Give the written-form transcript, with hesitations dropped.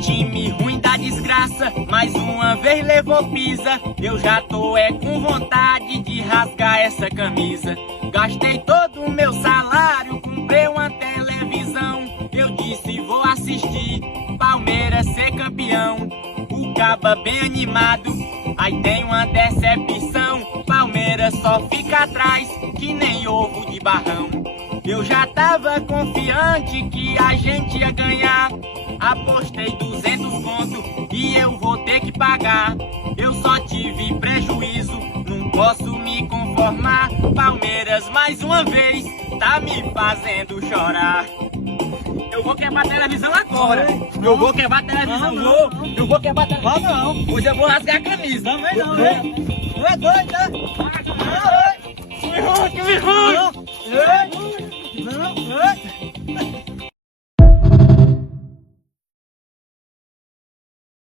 time ruim da desgraça, mais uma vez levou pisa. Eu já tô com vontade de rasgar essa camisa. Gastei todo o meu salário, comprei uma televisão. Eu disse vou assistir Palmeiras ser campeão. O caba bem animado, aí tem uma decepção. Palmeiras só fica atrás, que nem ovo de barrão. Eu já tava confiante que a gente ia ganhar. Apostei 200 conto e eu vou ter que pagar. Eu só tive prejuízo, não posso me conformar. Palmeiras mais uma vez tá me fazendo chorar. Eu vou quebrar a televisão agora. Eu vou quebrar a televisão. Eu vou quebrar a televisão. Não. Hoje eu vou rasgar a camisa. Também não, né? Tu é doido, né? Me arranque, me arranque. Não.